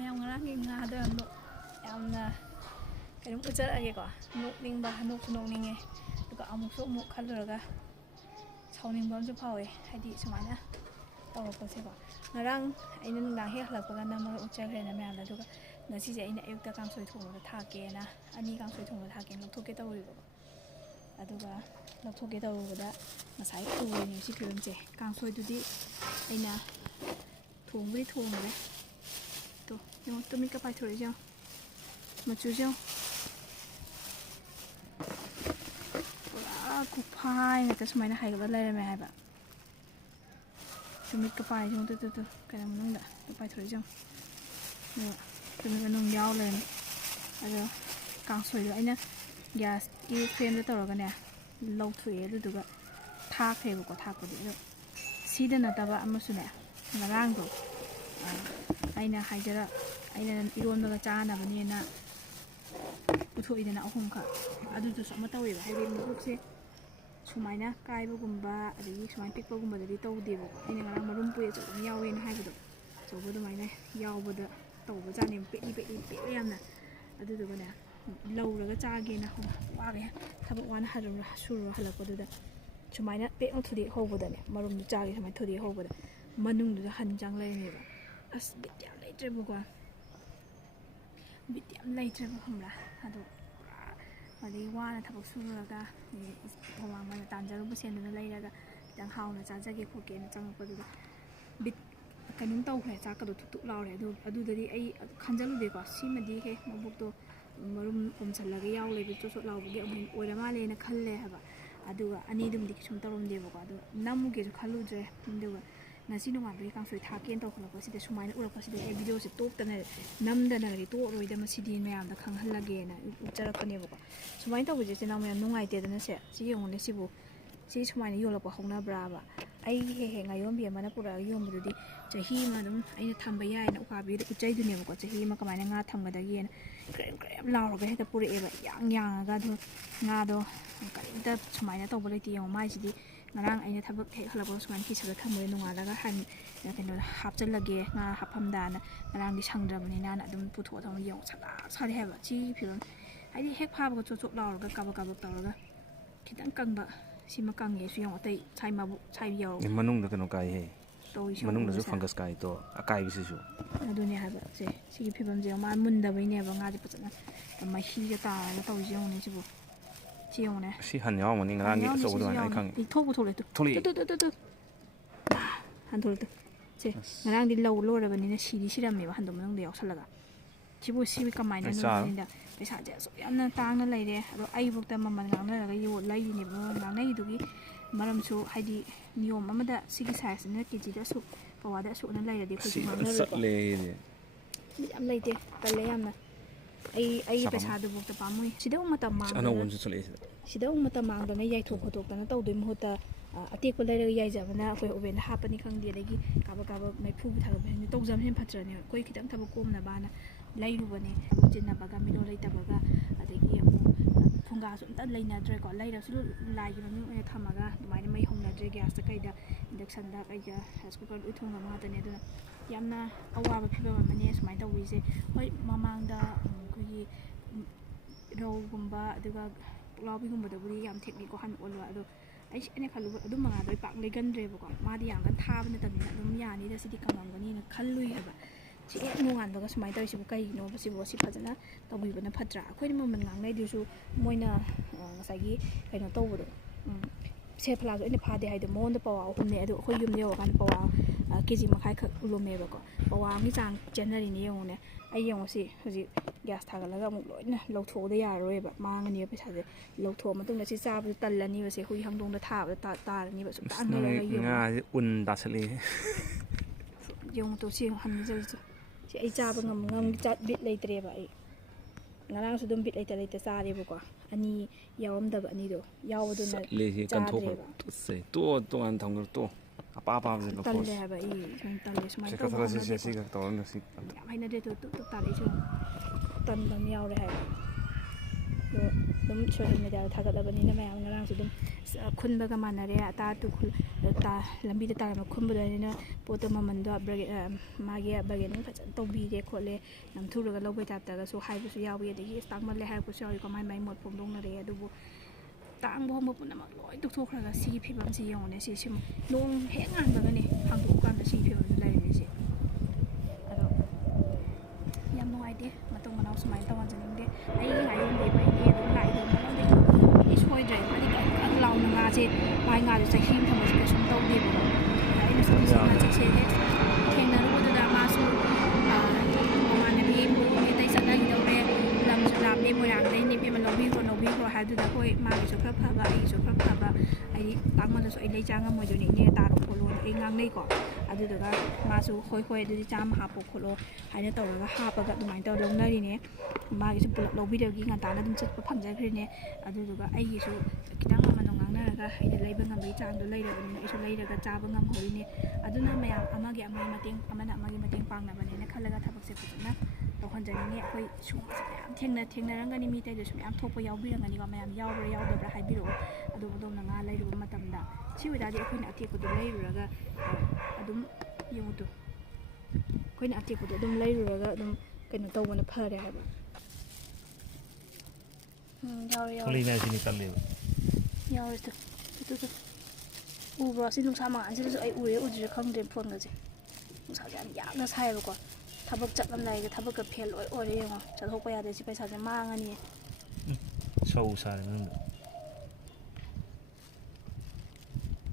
ꯃꯌꯥꯝ ꯉꯔꯥꯡꯒꯤ ꯉꯥꯗꯣ ꯌꯥꯝꯅ ꯀꯩꯅꯣꯝ ꯎꯠꯆꯔꯛꯑꯒꯦꯀꯣ ꯅꯣꯛꯅꯤꯡꯕ ꯅꯣꯛꯁꯨ ꯅꯣꯛꯅꯤꯡꯉꯦ ꯑꯗꯨꯒ ꯑꯃꯨꯛꯁꯨ ꯑꯃꯨꯛ ꯈꯜꯂꯨꯔꯒ ꯁꯥꯎꯅꯤꯡꯕ ꯑꯃꯁꯨ ꯐꯥꯎꯋꯦ ꯍꯥꯏꯗꯤ ꯁꯨꯃꯥꯏꯅ ꯇꯧꯔꯛꯄꯁꯦꯀꯣ ꯉꯔꯥꯡ ꯑꯩꯅ ꯅꯨꯡꯗꯥꯡ ꯍꯦꯛ ꯍꯜꯂꯛꯄꯒ ꯅꯝꯃꯒ ꯎꯠꯆꯈ꯭ꯔꯦꯅ ꯃꯌꯥꯝꯗ ꯑꯗꯨꯒ ꯉꯁꯤꯁꯦ ꯑꯩꯅ ꯑꯌꯨꯛꯇ ꯀꯥꯡꯁꯣꯏ ꯊꯣꯡꯕꯗ ꯊꯥꯛꯀꯦꯅ ꯀꯥꯡꯁꯣꯏ ꯊꯣꯡꯕꯗ ꯊꯥꯛꯀꯦꯅ ꯂꯧꯊꯣꯛꯀꯦ ꯇꯧꯔꯤꯕꯀꯣ ꯑꯗꯨꯒ ꯂꯧꯊꯣꯛꯀꯦ ꯇꯧꯔꯨꯕꯗ ꯉꯁꯥꯏ ꯎꯔꯤꯅꯦ ꯁꯤ ꯐꯤꯕꯝꯁꯦ ꯀꯥꯡꯁꯣꯏꯗꯨꯗꯤ ꯑꯩꯅ ꯊꯣꯡꯕꯨꯗꯤ ꯊꯣꯡꯈ꯭ꯔꯦ ꯇꯣ ꯌꯦꯡꯉꯣ ꯇꯨꯃꯤꯠꯀ ꯄꯥꯏꯊꯣꯔꯛꯏꯁꯦ ꯌꯦꯡꯉꯣ ꯃꯆꯨꯁꯦ ꯌꯦꯡꯉꯣ ꯄꯨꯔꯥ ꯈꯨꯐꯥꯏ ꯉꯥꯛꯇ ꯁꯨꯃꯥꯏꯅ ꯍꯥꯏꯒꯠꯂ ꯂꯩꯔꯝꯃꯦ ꯍꯥꯏꯕ ꯇꯨꯃꯤꯠꯀ ꯄꯥꯏꯔꯤꯁꯦ ꯌꯦꯡꯉꯣ ꯇꯨ ꯀꯩꯅꯣ ꯃꯅꯨꯡꯗ ꯄꯥꯏꯊꯣꯔꯛꯏꯁꯦ ꯌꯦꯡꯉꯣ ꯑꯗꯨꯒ ꯇꯨꯃꯤꯠ ꯃꯅꯨꯡ ꯌꯥꯎ ꯂꯩꯔꯝꯃꯦ ꯑꯗꯣ ꯀꯥꯡꯁꯣꯏꯗꯣ ꯑꯩꯅ ꯒ꯭ꯌꯥꯁꯀꯤ ꯐ꯭ꯂꯦꯝꯗ ꯇꯧꯔꯒꯅꯦ ꯂꯧꯊꯣꯛꯑꯦ ꯑꯗꯨꯗꯨꯒ ꯊꯥꯈ꯭ꯔꯦꯕꯀꯣ ꯊꯥꯛꯄꯗꯤ ꯑꯗꯣ ꯁꯤꯗ ꯅꯠꯇꯕ ꯑꯃꯁꯨꯅꯦ ꯉꯔꯥꯡꯗꯣ ꯑꯩꯅ ꯏꯔꯣꯟꯕꯒ ꯆꯥꯅꯕꯅꯦꯅ ꯄꯨꯊꯣꯛꯏꯗꯅ ꯑꯍꯨꯝꯈꯛ ꯑꯗꯨꯗꯨꯁꯨ ꯑꯃ ꯇꯧꯋꯦꯕ ꯍꯥꯏꯗꯤ ꯃꯕꯨꯛꯁꯦ ꯁꯨꯃꯥꯏꯅ ꯀꯥꯏꯕꯒꯨꯝꯕ ꯑꯗꯒꯤ ꯁꯨꯃꯥꯏꯅ ꯄꯤꯛꯄꯒꯨꯝꯕꯗꯗꯤ ꯇꯧꯗꯦꯕꯀꯣ ꯑꯩꯅ ꯉꯔꯥꯡ ꯃꯔꯨꯝ ꯄꯨꯏ ꯑꯆꯧꯕ ꯑꯃ ꯌꯥꯎꯋꯦꯅ ꯍꯥꯏꯕꯗꯣ ꯑꯆꯧꯕ ꯑꯗꯨꯃꯥꯏꯅ ꯌꯥꯎꯕꯗ ꯇꯧꯕꯖꯥꯠꯅꯦꯕ ꯄꯦꯠꯂꯤ ꯌꯥꯝꯅ ꯑꯗꯨꯗꯨꯒꯅꯦ ꯂꯧꯔꯒ ꯆꯥꯒꯦꯅ ꯋꯥꯔꯦ ꯊꯕꯛ ꯋꯥꯅ ꯁꯨꯔꯨꯔ ꯍꯜꯂꯛꯄꯗꯨꯗ ꯁꯨꯃꯥꯏꯅ ꯄꯦꯛꯅ ꯊꯨꯗꯦꯛ ꯍꯧꯕꯗꯅꯦ ꯃꯔꯨꯝꯗꯨ ꯆꯥꯒꯦ ꯁꯨꯃꯥꯏꯅ ꯊꯨꯗꯦꯛ ꯍꯧꯕꯗ ꯃꯅꯨꯡꯗꯨꯗ ꯍꯟ ꯆꯥꯡ ꯂꯩꯔꯝꯃꯦꯕ ꯑꯁ ꯕꯤꯠ ꯌꯥꯝ ꯂꯩꯇ꯭ꯔꯦꯕꯀꯣ ꯕꯤꯠ ꯌꯥꯝ ꯂꯩꯇ꯭ꯔꯦꯕ ꯈꯪꯕ꯭ꯔꯥ ꯑꯗꯣ ꯄꯨꯔꯥ ꯑꯗꯒꯤ ꯋꯥꯅ ꯊꯕꯛ ꯁꯨꯔꯨꯔꯒ ꯊꯧꯕꯥꯜ ꯇꯥꯟꯖꯔꯨꯕ ꯁꯦꯟꯗꯨꯅ ꯂꯩꯔꯒ ꯈꯤꯇꯪ ꯍꯥꯎꯅ ꯆꯥꯖꯒꯦ ꯈꯣꯠꯀꯦꯅ ꯆꯪꯉꯛꯄꯗꯨꯗ ꯕꯤꯠ ꯀꯩꯅꯣꯝ ꯇꯧꯈ꯭ꯔꯦ ꯆꯥꯛꯀꯗꯣ ꯊꯨꯛ ꯊꯨꯛ ꯂꯥꯎꯔꯦ ꯑꯗꯨꯗꯗꯤ ꯑꯩ ꯈꯟꯖꯜꯂꯨꯗꯦꯀꯣ ꯁꯤꯃꯗꯤ ꯃꯕꯨꯛꯇꯣ ꯃꯔꯨꯝ ꯎꯝꯁꯜꯂꯒ ꯌꯥꯎ ꯂꯩꯕ ꯆꯣꯠ ꯆꯣꯠ ꯂꯥꯎꯕꯒꯤ ꯑꯃꯨꯛ ꯑꯣꯏꯔ ꯃꯥꯜꯂꯦꯅ ꯈꯜꯂꯦ ꯍꯥꯏꯕ ꯑꯗꯨꯒ ꯑꯅꯤꯗꯨꯃꯗꯤ ꯀꯩꯁꯨꯝ ꯇꯧꯔꯝꯗꯦꯕꯀꯣ ꯑꯗꯣ ꯅꯝꯃꯨꯒꯦꯁꯨ ꯈꯜꯂꯨꯗ꯭ꯔꯦ ꯑꯗꯨꯒ ꯉꯁꯤ ꯅꯣꯡꯉꯥꯟꯕꯒꯤ ꯀꯥꯡꯁꯣꯏ ꯊꯥꯛꯀꯦꯅ ꯇꯧꯈꯠꯂꯛꯄꯁꯤꯗ ꯁꯨꯃꯥꯏꯅ ꯎꯔꯛꯄꯁꯤꯗ ꯑꯩ ꯚꯤꯗꯤꯑꯣꯁꯦ ꯇꯣꯛꯇꯅ ꯅꯝꯗꯅꯒꯗꯤ ꯇꯣꯛꯑꯔꯣꯏꯗ ꯃꯁꯤꯗꯤ ꯃꯌꯥꯝꯗ ꯈꯪꯍꯜꯂꯒꯦꯅ ꯎꯠꯆꯔꯛꯄꯅꯦꯕꯀꯣ ꯁꯨꯃꯥꯏꯅ ꯇꯧꯕꯁꯦ ꯏꯆꯤꯜ ꯏꯅꯥꯎ ꯃꯌꯥꯝ ꯅꯨꯡꯉꯥꯏꯇꯦꯗꯅ ꯁꯤ ꯌꯦꯡꯉꯨꯅꯦ ꯁꯤ ꯁꯨꯃꯥꯏꯅ ꯌꯣꯜꯂꯛꯄ ꯍꯧꯅꯕ꯭ꯔꯥꯕ ꯑꯩꯒꯤ ꯍꯦꯛ ꯉꯥꯌꯣꯟꯕꯤ ꯑꯃꯅ ꯄꯨꯔꯛꯑꯒ ꯌꯣꯟꯕꯗꯨꯗꯤ ꯆꯍꯤ ꯑꯃ ꯑꯗꯨꯝ ꯑꯩꯅ ꯊꯝꯕ ꯌꯥꯏꯅ ꯎꯀꯥꯕꯤꯗ ꯎꯠꯆꯩꯗꯨꯅꯦꯕꯀꯣ ꯆꯍꯤ ꯑꯃ ꯀꯃꯥꯏꯅ ꯉꯥ ꯊꯝꯒꯗꯒꯦꯅ ꯀ꯭ꯔꯦꯝ ꯂꯥꯎꯔꯒ ꯍꯦꯛꯇ ꯄꯨꯔꯛꯑꯦꯕ ꯌꯥꯡꯉꯒ ꯑꯗꯨ ꯉꯥꯗꯣ ꯀꯔꯤꯝꯇ ꯁꯨꯃꯥꯏꯅ ꯇꯧꯕ ꯂꯩꯇꯦ ꯌꯦꯡꯉꯣ ꯃꯥꯏꯁꯤꯗꯤ ꯉꯔꯥꯡ ꯑꯩꯅ ꯊꯕꯛ ꯍꯦꯛ ꯍꯜꯂꯛꯄꯒ ꯁꯨꯃꯥꯏꯅ ꯀꯤꯁꯜꯂꯒ ꯊꯝꯕꯗ ꯅꯣꯡꯉꯥꯜꯂꯒ ꯀꯩꯅꯣꯗ ꯍꯥꯞꯆꯤꯜꯂꯒꯦ ꯉꯥ ꯍꯥꯞꯐꯝꯗꯥꯅ ꯉꯔꯥꯡꯗꯤ ꯁꯪꯗ꯭ꯔꯕꯅꯤꯅ ꯑꯗꯨꯝ ꯄꯨꯊꯣꯛꯑ ꯊꯝꯃ ꯌꯦꯡꯉꯣ ꯁꯥꯂꯥꯛ ꯁꯥꯔꯦ ꯍꯥꯏꯕ ꯁꯤꯒꯤ ꯐꯤꯕꯝ ꯍꯥꯏꯗꯤ ꯍꯦꯛ ꯐꯥꯕꯒ ꯆꯣꯠ ꯆꯣꯠ ꯂꯥꯎꯔꯒ ꯀꯥꯕꯛ ꯇꯧꯔꯒ ꯈꯤꯇꯪ ꯀꯪꯕ ꯁꯤꯃ ꯀꯪꯉꯦꯁꯨ ꯌꯦꯡꯉꯣ ꯑꯇꯩ ꯁꯥꯏ ꯌꯥꯎꯔꯛ ꯃꯅꯨꯡꯗ ꯀꯩꯅꯣ ꯀꯥꯏꯍꯦ ꯇꯧꯔꯤꯁꯦ ꯃꯅꯨꯡꯗꯁꯨ ꯎꯕ꯭ꯔꯥ ꯐꯪꯒꯁ ꯀꯥꯏꯗꯣ ꯑꯀꯥꯏꯕꯁꯤꯁꯨ ꯑꯗꯨꯅꯦ ꯍꯥꯏꯕ ꯁꯤꯒꯤ ꯐꯤꯕꯝꯁꯦ ꯃꯥ ꯃꯨꯟꯗꯕꯩꯅꯦꯕ ꯉꯥꯁꯦ ꯐꯖꯅ ꯃꯍꯤꯒ ꯇꯥꯔꯒ ꯇꯧꯔꯤꯁꯦ ꯌꯦꯡꯉꯨꯅꯦ ꯁꯤ ꯌꯦꯡꯉꯨꯅꯦ ꯁꯤ ꯍꯟ ꯌꯥꯎꯔꯝꯒꯅꯤ ꯍꯟ ꯉꯔꯥꯡꯒꯤ ꯌꯥꯎꯅꯤ ꯑꯆꯧꯕ ꯁꯤꯁꯨ ꯑꯗꯨꯃꯥꯏꯅ ꯑꯩ ꯌꯥꯎꯅꯤ ꯈꯪꯉꯦ ꯊꯣꯛꯄꯨ ꯊꯣꯛꯂꯛꯇꯨ ꯊꯣꯛꯂꯛꯏ ꯍꯟꯗꯣꯔꯛꯇꯨ ꯑꯁ ꯉꯔꯥꯡꯗꯤ ꯂꯣꯏꯔꯕꯅꯤꯅ ꯁꯤꯔꯝꯃꯦꯕ ꯍꯟꯗꯣ ꯃꯅꯨꯡꯗ ꯌꯥꯎꯁꯜꯂꯒ ꯁꯤ ꯑꯩ ꯀꯃꯥꯏꯅꯅꯣ ꯆꯥꯔꯣꯏ ꯍꯥꯏꯕꯅꯤꯗ ꯄꯩꯁꯥꯁꯦ ꯑꯁꯨꯛ ꯌꯥꯝꯅ ꯇꯥꯡꯅ ꯂꯩꯔꯦ ꯑꯗꯣ ꯑꯩꯕꯨꯛꯇ ꯃꯃꯜ ꯉꯥꯡꯅꯔꯒ ꯂꯩꯔꯤꯅꯦꯕ ꯉꯥꯡꯅꯩꯗꯨꯒꯤ ꯃꯔꯝꯁꯨ ꯍꯥꯏꯗꯤ ꯅꯤꯌꯣꯝ ꯑꯃꯗ ꯁꯤꯒꯤ ꯁꯥꯏꯖꯁꯤꯅ ꯀꯦꯖꯤꯗ ꯑꯁꯨꯛ ꯄꯋꯥꯗ ꯑꯁꯨꯛꯅ ꯂꯩꯔꯗꯤ ꯑꯩꯈꯣꯏꯁꯨ ꯑꯁꯤ ꯐꯖꯅ ꯉꯥꯡꯅꯔꯣꯏꯀꯣ ꯆꯠꯂꯦ ꯑꯩꯗꯤ ꯕꯤꯠ ꯌꯥꯝ ꯂꯩꯇꯦ ꯇꯜꯂꯦ ꯌꯥꯝꯅ ꯑꯩꯒꯤ ꯁꯥꯐꯝ ꯄꯩꯁꯥꯗꯨꯐꯥꯎꯗ ꯄꯥꯝꯃꯨꯏ ꯁꯤꯗ ꯑꯃꯨꯛ ꯃꯇꯝ ꯑꯅꯧꯕ ꯃꯥꯡꯗꯅ ꯑꯃꯁꯨ ꯆꯠꯂꯛꯑꯦ ꯌꯥꯏꯊꯣꯛ ꯈꯣꯠꯇꯣꯛꯇꯅ ꯇꯧꯗꯣꯏ ꯃꯍꯨꯠꯇ ꯑꯇꯦꯛꯄ ꯂꯩꯔꯒ ꯌꯥꯏꯖꯕꯅ ꯑꯩꯈꯣꯏ ꯑꯣꯚꯦꯟꯗ ꯍꯥꯞꯄꯅꯤ ꯈꯪꯗꯦ ꯑꯗꯒꯤ ꯀꯥꯕꯛ ꯃꯩꯐꯨꯕꯨ ꯊꯥꯒꯠꯄꯅꯤ ꯇꯧꯖꯕꯅ ꯍꯦꯟꯅ ꯐꯠꯇ꯭ꯔꯅꯦ ꯑꯩꯈꯣꯏ ꯈꯤꯇꯪ ꯊꯕꯛ ꯀꯣꯝꯅꯕꯅ ꯂꯩꯔꯨꯕꯅꯦ ꯊꯕꯛ ꯆꯤꯟꯅꯕꯒ ꯃꯤꯔꯣꯜ ꯂꯩꯇꯕꯒ ꯑꯗꯒꯤ ꯑꯃꯨꯛ ꯐꯨꯡꯒꯥꯁꯨ ꯑꯝꯇ ꯂꯩꯅꯗ꯭ꯔꯦꯀꯣ ꯂꯩꯔꯁꯨ ꯂꯥꯏꯒꯤ ꯃꯃꯤꯡ ꯑꯣꯏꯅ ꯊꯝꯃꯒ ꯑꯗꯨꯃꯥꯏꯅ ꯃꯩ ꯍꯧꯅꯗ꯭ꯔꯦ ꯒ꯭ꯌꯥꯁꯇ ꯀꯩꯗ ꯏꯟꯗꯛꯁꯟꯗ ꯀꯩꯗ ꯔꯥꯏꯁ ꯀꯨꯀꯔ ꯂꯣꯏ ꯊꯣꯡꯅꯕ ꯉꯥꯛꯇꯅꯦ ꯑꯗꯨꯅ ꯌꯥꯝꯅ ꯑꯋꯥꯕ ꯐꯤꯕꯝ ꯑꯃꯅꯦ ꯁꯨꯃꯥꯏꯅ ꯇꯧꯕꯤꯁꯦ ꯍꯣꯏ ꯃꯃꯥꯡꯗ ꯑꯩꯈꯣꯏꯒꯤ ꯔꯧꯒꯨꯝꯕ ꯑꯗꯨꯒ ꯄꯨꯛꯂꯥꯎꯕꯤꯒꯨꯝꯕꯗꯕꯨꯗꯤ ꯌꯥꯝ ꯊꯦꯛꯅꯩꯀꯣ ꯍꯥꯟꯅ ꯑꯣꯜꯂꯣ ꯑꯗꯣ ꯑꯩꯅ ꯈꯜꯂꯨꯕ ꯑꯗꯨꯝꯕ ꯉꯥꯗꯣ ꯑꯩ ꯄꯥꯛ ꯂꯩꯒꯟꯗ꯭ꯔꯦꯕꯀꯣ ꯃꯥꯗꯤ ꯌꯥꯝ ꯀꯟꯅ ꯊꯥꯕ ꯅꯠꯇꯕꯅꯤꯅ ꯑꯗꯨꯝ ꯌꯥꯅꯤꯗ ꯁꯤꯗꯤ ꯀꯪꯉꯝꯒꯅꯤꯅ ꯈꯜꯂꯨꯏ ꯍꯥꯏꯕ ꯁꯤ ꯍꯦꯛ ꯅꯣꯡꯉꯥꯟꯕꯒ ꯁꯨꯃꯥꯏꯅ ꯇꯧꯔꯤꯁꯤꯕꯨ ꯀꯩꯒꯤꯅꯣꯕ ꯁꯤ ꯐꯖꯅ ꯇꯧꯕꯤꯕꯅ ꯐꯠꯇ꯭ꯔꯥ ꯑꯩꯈꯣꯏꯅ ꯃꯃꯜ ꯉꯥꯡꯅꯩꯗꯨꯁꯨ ꯃꯣꯏꯅ ꯉꯁꯥꯏꯒꯤ ꯀꯩꯅꯣ ꯇꯧꯕꯗꯣ ꯁꯦꯐꯂꯥꯁꯨ ꯑꯩꯅ ꯐꯥꯗꯦ ꯍꯥꯏꯗꯣ ꯃꯉꯣꯟꯗ ꯄꯋꯥ 3ꯅꯦ ꯑꯗꯣ ꯑꯩꯈꯣꯏ ꯌꯨꯝꯗ ꯌꯧꯔꯀꯥꯟꯗ ꯄꯋꯥ ꯀꯦꯖꯤ ꯃꯈꯥꯏꯈꯛ ꯂꯨꯝꯃꯦꯕꯀꯣ ꯄꯋꯥ ꯑꯃꯒꯤ ꯆꯥꯡ ꯆꯦꯟꯅꯔꯤꯅꯦ ꯌꯦꯡꯉꯨꯅꯦ ꯑꯩ ꯌꯦꯡꯉꯨ ꯍꯧꯖꯤꯛ ꯒ꯭ꯌꯥꯁ ꯊꯥꯒꯠꯂꯒ ꯑꯃꯨꯛ ꯂꯣꯏꯅ ꯂꯧꯊꯣꯛꯑꯗ ꯌꯥꯔꯔꯣꯏꯕ ꯃꯥꯡꯉꯅꯦꯕ ꯄꯩꯁꯥꯁꯦ ꯂꯧꯊꯣꯛꯑ ꯃꯇꯨꯡꯗ ꯁꯤ ꯆꯥꯕꯗ ꯇꯜꯂꯅꯤꯕꯁꯦ ꯍꯨꯏ ꯍꯪꯗꯣꯡꯗ ꯊꯥꯕꯗ ꯇꯥꯔꯅꯤꯕ ꯁꯨꯝ ꯑꯁ ꯇꯥꯡ ꯅꯪ ꯂꯩꯔꯒ ꯌꯦꯡꯉꯨꯅꯦ ꯉꯥꯁꯦ ꯎꯟ ꯇꯥꯁꯜꯂꯤ ꯌꯦꯡꯉꯨ ꯁꯤ ꯍꯟꯖꯔꯤꯁꯦ ꯁꯤ ꯑꯩ ꯆꯥꯕ ꯕꯤꯠ ꯂꯩꯇ꯭ꯔꯦꯕ ꯑꯩ ꯉꯔꯥꯡꯁꯨ ꯑꯗꯨꯝ ꯕꯤꯠ ꯂꯩꯇ ꯆꯥꯔꯦꯕꯀꯣ ꯑꯅꯤ ꯌꯥꯎꯔꯝꯗꯕ ꯑꯅꯤꯗꯣ ꯌꯥꯎꯕꯗꯨꯅ ꯆꯠꯂꯦꯁꯤ ꯀꯟꯊꯣꯛꯈ꯭ꯔꯣ ꯆꯥꯗ꯭ꯔꯦꯕ ꯇꯣꯉꯥꯟ ꯊꯝꯈ꯭ꯔꯣ ꯑꯄꯥꯕꯁꯦ ꯌꯥꯝ ꯇꯜꯂꯦ ꯂꯧꯊꯣꯛꯑꯁꯤ ꯍꯥꯏꯕ ꯑꯩ ꯁꯨꯃꯥꯏꯅ ꯇꯜꯂꯦ ꯁꯤ ꯁꯨꯃꯥꯏꯅ ꯇꯧꯕ ꯀꯛꯊꯠꯂꯁꯤ ꯍꯧꯅꯗꯦꯀꯣ ꯁꯤꯒ ꯇꯧꯔꯅꯨ ꯁꯤ ꯌꯥꯝ ꯍꯩꯅꯗꯦ ꯇꯨꯞ ꯇꯥꯔꯛꯏꯁꯦ ꯇꯟꯕ ꯑꯃ ꯌꯥꯎꯔꯦ ꯍꯥꯏꯕ ꯑꯗꯨꯝ ꯁꯣꯁꯤꯌꯦꯜ ꯃꯦꯗꯤꯌꯥꯗ ꯊꯥꯒꯠꯂꯕꯅꯤꯅ ꯃꯌꯥꯝ ꯉꯔꯥꯡꯁꯨ ꯑꯗꯨꯝ ꯈꯨꯟꯕꯒ ꯃꯥꯟꯅꯔꯦ ꯂꯝꯕꯤꯗ ꯇꯥꯔꯝꯕ ꯈꯨꯟꯕꯗꯅꯤꯅ ꯄꯣꯠꯇꯣ ꯃꯃꯟꯗꯣ ꯃꯥꯒꯤ ꯕꯥꯔꯒꯦꯅꯤꯡ ꯐꯖꯅ ꯇꯧꯕꯤꯔꯦ ꯈꯣꯠꯂꯦ ꯅꯝꯊꯨꯔꯒ ꯂꯧꯕꯩ ꯇꯥꯏꯞꯇꯒꯁꯨ ꯍꯥꯏꯕꯁꯨ ꯌꯥꯎꯏ ꯑꯗꯒꯤ ꯇꯥꯡꯃꯜꯂꯦ ꯍꯥꯏꯔꯛꯄꯁꯨ ꯌꯥꯎꯏꯀꯣ ꯃꯥꯏ ꯃꯣꯠ ꯐꯣꯡꯗꯣꯛꯅꯔꯛꯑꯦ ꯑꯗꯨꯕꯨ ꯇꯥꯡꯕ ꯍꯣꯡꯕ ꯄꯨꯝꯅꯃꯛ ꯂꯣꯏ ꯇꯣꯛꯊꯣꯛꯈ꯭ꯔꯒ ꯁꯤꯒꯤ ꯐꯤꯕꯝꯁꯤ ꯌꯦꯡꯉꯨꯅꯦ ꯁꯤꯃ ꯅꯣꯡ ꯍꯦꯛ ꯉꯥꯟꯕꯒꯅꯦ ꯍꯥꯡꯗꯣꯛꯑꯀꯥꯟꯗ ꯁꯤꯒꯤ ꯐꯤꯕꯝꯁꯤ ꯂꯩꯔꯝꯃꯤꯁꯦ ꯑꯗꯣ ꯌꯥꯝ ꯅꯨꯡꯉꯥꯏꯇꯦ ꯃꯇꯨꯡ ꯃꯅꯥꯎ ꯁꯨꯃꯥꯏꯅ ꯇꯧꯍꯟꯖꯅꯤꯡꯗꯦ ꯑꯩꯒꯤ ꯉꯥꯌꯣꯟꯕꯤ ꯏꯅꯦ ꯑꯗꯨꯝ ꯂꯥꯛꯏꯗꯣ ꯃꯉꯣꯟꯗ ꯁꯣꯏꯗ꯭ꯔꯦ ꯃꯥꯗꯤ ꯀꯪ ꯂꯥꯎꯅ ꯉꯥꯁꯦ ꯃꯥꯒꯤ ꯉꯥꯁꯦ ꯆꯍꯤ ꯑꯃ ꯊꯝꯕꯁꯦ ꯀꯩꯁꯨꯝ ꯇꯧꯗꯦꯕꯀꯣ ꯑꯩꯅ ꯆꯠꯁꯦ ꯍꯦꯛ ꯊꯦꯡꯅꯔꯨꯕꯗꯨꯗ ꯃꯥꯁꯨ ꯃꯃꯥꯟꯅꯕꯤ ꯑꯇꯩ ꯆꯠꯅꯈꯤꯗꯧꯔꯦ ꯂꯝꯁꯨ ꯂꯥꯞꯄꯦ ꯃꯣꯏꯔꯥꯡꯗꯩꯅꯦ ꯏꯕꯦꯝꯃ ꯂꯧꯕꯤꯈ꯭ꯔꯣ ꯍꯥꯏꯕꯗꯨꯗ ꯍꯣꯏ ꯃꯥꯒꯤꯁꯨ ꯈꯔ ꯐꯕ ꯑꯩꯒꯤꯁꯨ ꯈꯔ ꯐꯕ ꯍꯥꯏꯗꯤ ꯇꯥꯡꯃꯜꯂꯁꯨ ꯑꯩ ꯂꯩ ꯆꯥ ꯉꯝꯃꯣꯏꯗꯣꯏꯅꯦ ꯏꯅꯦ ꯇꯥꯔꯣ ꯈꯣꯠꯂꯣ ꯑꯩ ꯉꯥꯡꯅꯩꯀꯣ ꯑꯗꯨꯗꯨꯒ ꯃꯥꯁꯨ ꯍꯣꯏ ꯑꯗꯨꯗꯤ ꯆꯥꯝꯃ ꯍꯥꯞꯄꯣ ꯈꯣꯠꯂꯣ ꯍꯥꯏꯅ ꯇꯧꯔꯒ ꯍꯥꯞꯄꯒ ꯑꯗꯨꯃꯥꯏꯅ ꯇꯧꯔ ꯂꯧꯅꯔꯤꯅꯦ ꯃꯥꯒꯤꯁꯨ ꯄꯨꯂꯞ ꯂꯧꯕꯤꯔꯒꯤ ꯉꯟꯇꯥꯅ ꯑꯗꯨꯝ ꯆꯠꯄ ꯐꯪꯖꯈ꯭ꯔꯤꯅꯦ ꯑꯗꯨꯗꯨꯒ ꯑꯩꯒꯤꯁꯨ ꯈꯤꯇꯪ ꯃꯃꯜꯗꯣ ꯉꯥꯡꯅꯔꯒ ꯑꯩꯅ ꯂꯩꯕ ꯉꯝꯕꯒꯤ ꯆꯥꯡꯗꯣ ꯂꯩꯔꯕꯅꯤꯅ ꯑꯩꯁꯨ ꯂꯩꯔꯒ ꯆꯥꯕ ꯉꯝꯍꯧꯔꯤꯅꯦ ꯑꯗꯨꯅ ꯃꯌꯥꯝ ꯑꯃꯒꯤ ꯃꯇꯦꯡ ꯑꯃꯅ ꯑꯃꯒꯤ ꯃꯇꯦꯡ ꯄꯥꯡꯅꯕꯅꯦꯅ ꯈꯜꯂꯒ ꯊꯕꯛꯁꯦ ꯐꯖꯅ ꯇꯧꯍꯟꯖꯅꯤꯡꯉꯦ ꯑꯩꯈꯣꯏ ꯁꯤꯒꯨꯝꯕꯁꯦ ꯃꯌꯥꯝ ꯊꯦꯡꯅꯔꯝꯒꯅꯤ ꯃꯤ ꯑꯇꯩꯗꯁꯨ ꯃꯌꯥꯝ ꯊꯣꯛꯄ ꯌꯥꯎꯕꯤꯔꯝꯒꯅꯤꯀꯣ ꯃꯌꯥꯝ ꯌꯥꯎꯕ꯭ꯔꯥ ꯌꯥꯎꯗꯕ꯭ꯔꯥ ꯍꯥꯏꯕꯤꯔꯛꯑꯣ ꯑꯗꯣꯝꯅ ꯉꯥ ꯂꯩꯔꯨꯕ ꯃꯇꯝꯗ ꯁꯤ ꯑꯣꯏꯇꯥꯔꯗꯤ ꯑꯩꯈꯣꯏꯅ ꯑꯇꯦꯛꯄꯗꯣ ꯂꯩꯔꯨꯔꯒ ꯑꯗꯨꯝ ꯌꯦꯡꯉꯨꯇꯨ ꯑꯩꯈꯣꯏꯅ ꯑꯇꯦꯛꯄꯗꯣ ꯑꯗꯨꯝ ꯂꯩꯔꯨꯔꯒ ꯑꯗꯨꯝ ꯀꯩꯅꯣ ꯇꯧꯕꯅ ꯐꯔꯦ ꯍꯥꯏꯕ ꯌꯥꯎꯔꯦ ꯌꯥꯎꯔꯦ ꯇꯨ ꯎꯕ꯭ꯔꯣ ꯁꯤ ꯅꯨꯡꯁꯥ ꯃꯉꯥꯟꯁꯤꯗꯁꯨ ꯑꯩ ꯎꯔꯦ ꯎꯗ꯭ꯔꯤꯔꯥ ꯈꯪꯗ꯭ꯔꯦ ꯐꯣꯟꯒꯁꯦ ꯅꯨꯡꯁꯥꯁꯦ ꯌꯥꯝ ꯌꯥꯛꯅ ꯁꯥꯏꯕꯀꯣ ꯊꯕꯛ ꯆꯠꯂꯝꯗꯥꯏꯗ ꯊꯕꯛꯀ ꯐꯦꯜ ꯂꯣꯏ ꯑꯣꯏꯔꯦ ꯌꯦꯡꯉꯣ ꯆꯠꯊꯣꯛꯄ ꯌꯥꯗꯦ ꯁꯤ ꯄꯩꯁꯥꯁꯦ ꯃꯥꯡꯉꯅꯤ ꯁꯧ ꯁꯥꯔꯦ ꯅꯪꯗ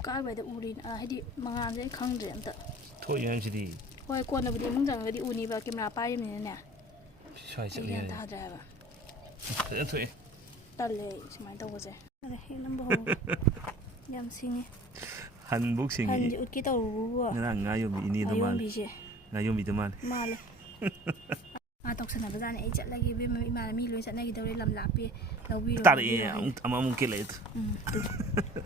ꯀꯥꯏꯋꯥꯏꯗ ꯎꯔꯤꯅꯣ ꯍꯥꯏꯗꯤ ꯃꯉꯥꯟꯁꯦ ꯑꯩ ꯈꯪꯗ꯭ꯔꯦ ꯑꯝꯇ ꯊꯣꯛꯏ ꯍꯥꯏꯁꯤꯗꯤ ꯍꯣꯏ ꯀꯣꯟꯅꯕꯨꯗꯤ ꯏꯃꯨꯡ ꯆꯪꯉꯒꯗꯤ ꯎꯅꯤꯕ ꯀꯦꯃꯦꯔꯥ ꯄꯥꯏꯔꯤꯕꯅꯤꯅꯅꯦ ꯁ꯭ꯋꯥꯏ ꯑꯩ ꯆꯠꯂꯤ ꯒ꯭ꯌꯥꯟ ꯍꯥꯏ ꯇꯥꯗ꯭ꯔꯦ ꯍꯥꯏꯕ ꯐꯖꯅ ꯊꯣꯛꯑꯦ ꯇꯜꯂꯦ ꯑꯩ ꯁꯨꯃꯥꯏꯅ ꯇꯧꯕꯁꯦ ꯑꯗ ꯍꯦꯛ ꯅꯝꯕ ꯍꯧꯔꯒ ꯌꯥꯝ ꯁꯤꯡꯉꯤ ꯍꯟꯕꯨꯛ ꯁꯤꯡꯉꯤ ꯍꯟꯁꯦ ꯎꯠꯀꯦ ꯇꯧꯔꯨꯕꯨ ꯉꯔꯥꯡ ꯉꯥ ꯌꯣꯟꯕꯤ ꯏꯅꯦꯗꯣ ꯃꯥꯜꯂꯦ ꯉꯥꯌꯣꯟꯕꯤꯁꯦ ꯉꯥ ꯌꯣꯟꯕꯤꯗꯣ ꯃꯥꯜꯂꯦ ꯃꯥ ꯇꯧꯁꯟꯅꯕꯖꯥꯠꯅꯦ ꯑꯩ ꯆꯠꯂꯒꯦ ꯏꯕꯦꯝꯃ ꯏꯃꯥꯅ ꯃꯤ ꯂꯣꯏ ꯆꯠꯅꯈꯤꯗꯧꯔꯦ ꯂꯝ ꯂꯥꯞꯄꯤ ꯂꯧꯕꯤꯔꯣ ꯇꯥꯔꯛꯑꯦ ꯑꯃꯨꯛ ꯀꯦꯜꯂꯛꯑꯦ ꯇꯨ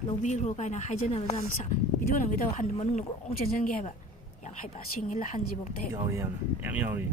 ꯂꯧꯕꯤꯈ꯭ꯔꯣ ꯀꯥꯏꯅ ꯍꯥꯏꯖꯅꯕꯖꯥꯠꯅꯤ ꯚꯤꯗꯤꯑꯣ ꯅꯝꯒꯦ ꯇꯧꯕ ꯍꯟꯗꯨ ꯃꯅꯨꯡꯗ ꯒ꯭ꯔꯣꯡ ꯆꯦꯟꯁꯤꯟꯒꯦ ꯍꯥꯏꯕ ꯌꯥꯝ ꯍꯩꯄꯥ ꯁꯤꯡꯉꯤ ꯍꯟꯁꯤꯐꯥꯎꯗ ꯍꯦꯛ ꯌꯥꯎꯔꯤ ꯌꯥꯝ ꯌꯥꯎꯔꯤ